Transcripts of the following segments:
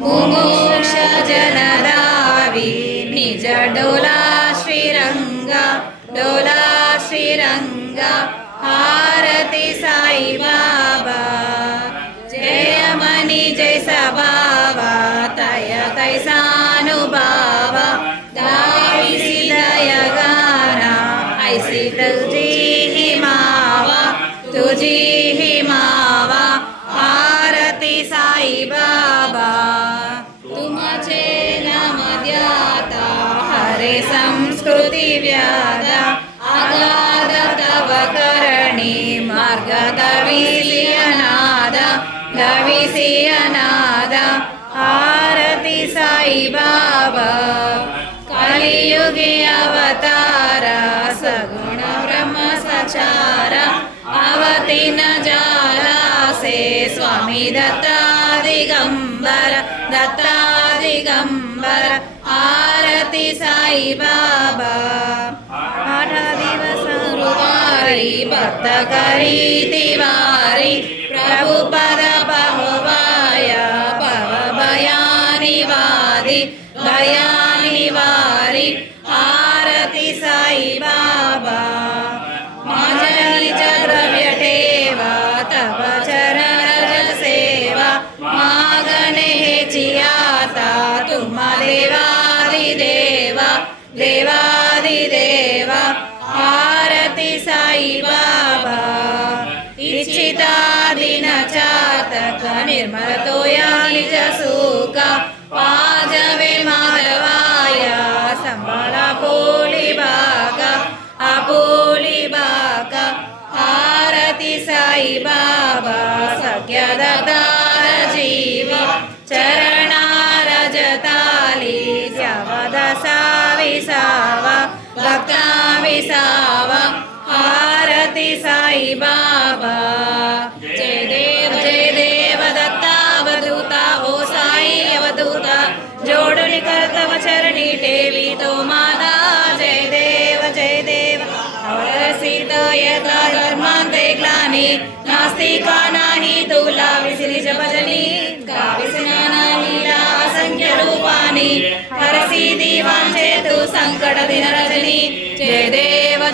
मुमुक्ष जनरावी निज डोला श्रीरंगा डोला श्रीरंगा आरती साई बाबा जय मनी जय सबावा तय तैसानुभावा दाविसी दयगाना ऐसी तुझी ही मावा तुझी ही मावा आरती साई बाबा तुमचे नाम ध्याता हरे संस्कृती व्यादा अगाध तव करणी मार्ग दविसी अनाद आरती साई बाबा कलियुगे अवतार सगुण ब्रह्म सचार अवतीन जाला से स्वामी दत्ता दिगंबर आरती साई बाबा 8 दिवस गुरुवारी भक्त करी तिवारी प्रभु पद बहुवाया भव भयानि वारी आरती साई बाबा माजनी द्रव्य ठेवा तव चरण रज सेवा मागणे चियाता तुम देवादिदेवा आरती साई बाबा इच्छिता दिन चातक निर्मल तोया निज सुख पाजवे माधवाया संबला पोली बाका आरती साई बाबा सख्य दातार जीवी चरणा रजताली द्यावदसा विसावा भक्ता विसावा आरती साई बाबा जय देव दत्तावधूता ओ साई अवधूता जोडुनि कर्तव चरणी ठेवी तो माता जय देव अवरसित यथा धर्मांते ग्लानी नास्तिका नाही तुला विसरी भजनी गाविसना लीला असंख्य रूपानी हरसी दीवांचे तू संकट दिन रजनी जय देव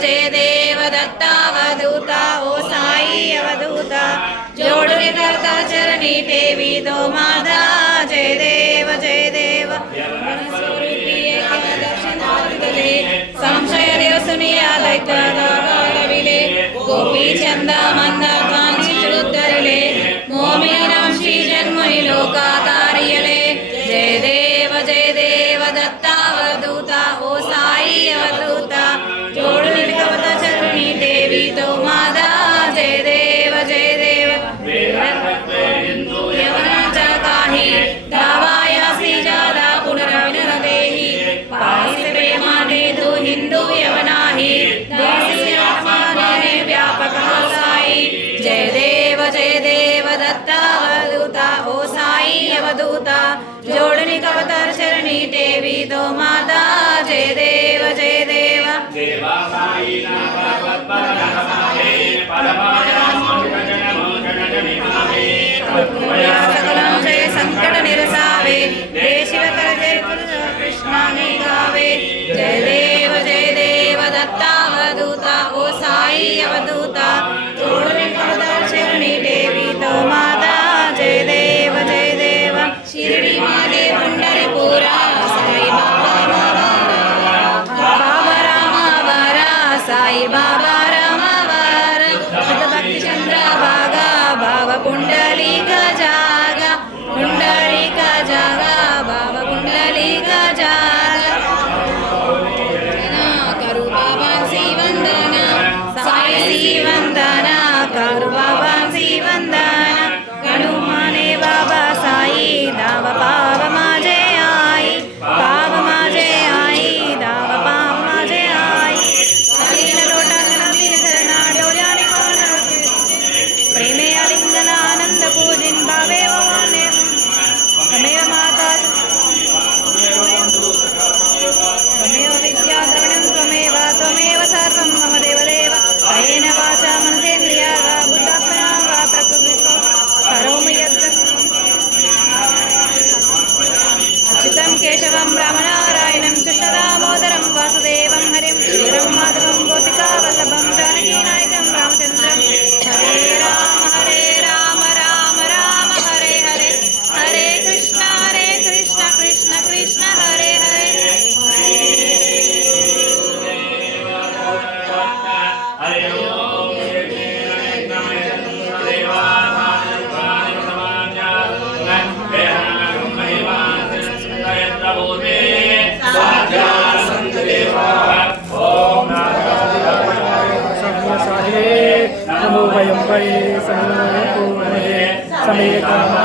दत्तावधूता ओ साई अवधूता जोडुनि करता चरणी ठेवी तो माता जय देव संशय देव सुनिया दैत्याले गोपी चंद मंद कांची चुद्धरिले मोमिनं श्री जन्मनि लोकातारियले जय देव दत्तावधूता ओ साई अवधूता जोडुनि कवता चरणी देवी तो माता जय देव यवनाचा काही दावायासी जादा पुनरविनर देही पाहिसे प्रेमाने तू हिंदू यवनाही देसी आत्माने व्यापक साई जय देव दत्तावधूता ओ साई अवधूता जोडुनि कवतर चरणी देवी तो माता जय देव देवा साई सकलं जय संकट निरसावे देशिल कर जय कृष्णा ने गावे जय देव दत्तावधूता ओ साई अवधूता जोडुनि कवतर चरणी देवी तो माता जय देव शिरडी मादे पंढरीपुरा साई बाबा रामावरा साई बाबा रामावर भक्ति चंद्र भागा भाव पुंडलिका जागा भाव पुंडलिका जागा करू बाबांसी वंदना साई वंदना करू बाबांसी वंदना गणुमाने बाबा साई दाव पाव माझे आई दाव पाव माझे आई अलीन लोटा प्रेमे आलिंगन आनंद पूजिन ಸ್ವಾಮಿ ವಿವೇಕಾನಂದ